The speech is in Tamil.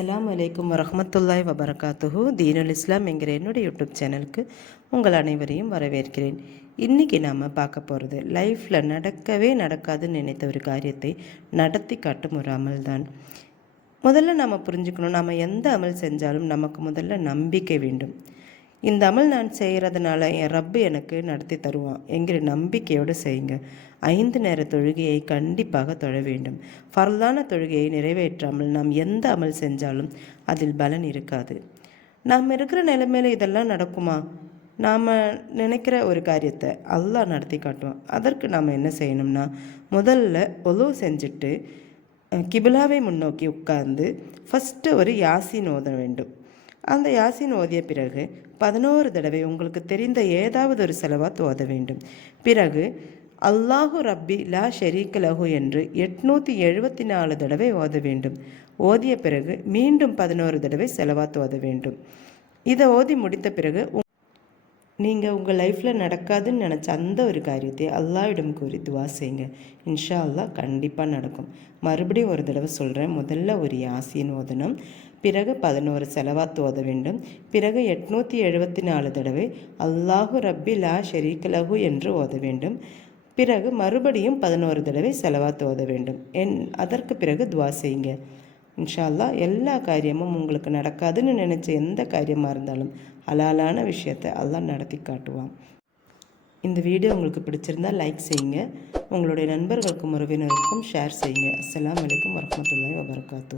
அஸ்ஸலாமு அலைக்கும் வரஹ்மத்துல்லாஹி வபரகாத்துஹு. தீனுல் இஸ்லாம் என்கிற என்னுடைய யூடியூப் சேனலுக்கு உங்கள் அனைவரையும் வரவேற்கிறேன். இன்றைக்கி நாம் பார்க்க போகிறது லைஃப்பில் நடக்கவே நடக்காதுன்னு நினைத்த ஒரு காரியத்தை நடத்தி காட்டும் ஒரு அமல் தான். முதல்ல நாம் புரிஞ்சுக்கணும், நாம் எந்த அமல் செஞ்சாலும் நமக்கு முதல்ல நம்பிக்கை வேண்டும். இந்த அமல் நான் செய்கிறதுனால என் ரப்பு எனக்கு நடத்தி தருவான் என்கிற நம்பிக்கையோடு செய்யுங்க. 5 நேர தொழுகையை கண்டிப்பாக தொழ வேண்டும். ஃபர்லான தொழுகையை நிறைவேற்றாமல் நாம் எந்த அமல் செஞ்சாலும் அதில் பலன் இருக்காது. நாம் இருக்கிற நிலைமையில் இதெல்லாம் நடக்குமா? நாம் நினைக்கிற ஒரு காரியத்தை அல்லாஹ் நடத்தி காட்டுவான். அதற்கு நாம் என்ன செய்யணும்னா, முதல்ல ஒலு செஞ்சுட்டு கிபிலாவை முன்னோக்கி உட்கார்ந்து ஃபஸ்ட்டு ஒரு யாசின் ஓத வேண்டும். அந்த யாசின் ஓதிய பிறகு 11 தடவை உங்களுக்கு தெரிந்த ஏதாவது ஒரு செலவாத் ஓத வேண்டும். பிறகு அல்லாஹு ரப்பி லா ஷரீக லஹு என்று 874 தடவை ஓத வேண்டும். ஓதிய பிறகு மீண்டும் 11 தடவை செலவாத் ஓத வேண்டும். இதை ஓதி முடித்த பிறகு நீங்கள் உங்கள் லைஃப்பில் நடக்காதுன்னு நினச்ச அந்த ஒரு காரியத்தை அல்லாஹ்விடம் கூறி துவா செய்யுங்க. இன்ஷா அல்லாஹ் கண்டிப்பாக நடக்கும். மறுபடியும் ஒரு தடவை சொல்கிறேன். முதல்ல ஒரு யாசின் ஓதணும், பிறகு 11 செலவாத் ஓத வேண்டும், பிறகு 874 தடவை அல்லாஹு ரப்பி லா ஷரீக லஹு என்று ஓத வேண்டும், பிறகு மறுபடியும் 11 தடவை செலவாத் ஓத வேண்டும். அதற்கு பிறகு துவா செய்யுங்க. இன்ஷா அல்லாஹ் எல்லா காரியமும் உங்களுக்கு நடக்காதுன்னு நினச்ச எந்த காரியமாக இருந்தாலும் ஹலாலான விஷயத்தை அல்லாஹ் நடத்தி காட்டுவான். இந்த வீடியோ உங்களுக்கு பிடிச்சிருந்தால் லைக் செய்யுங்க. உங்களுடைய நண்பர்களுக்கும் உறவினருக்கும் ஷேர் செய்யுங்க. அஸ்ஸலாமு அலைக்கும் வரஹ்மத்துல்லாஹி வபரகாத்துஹு.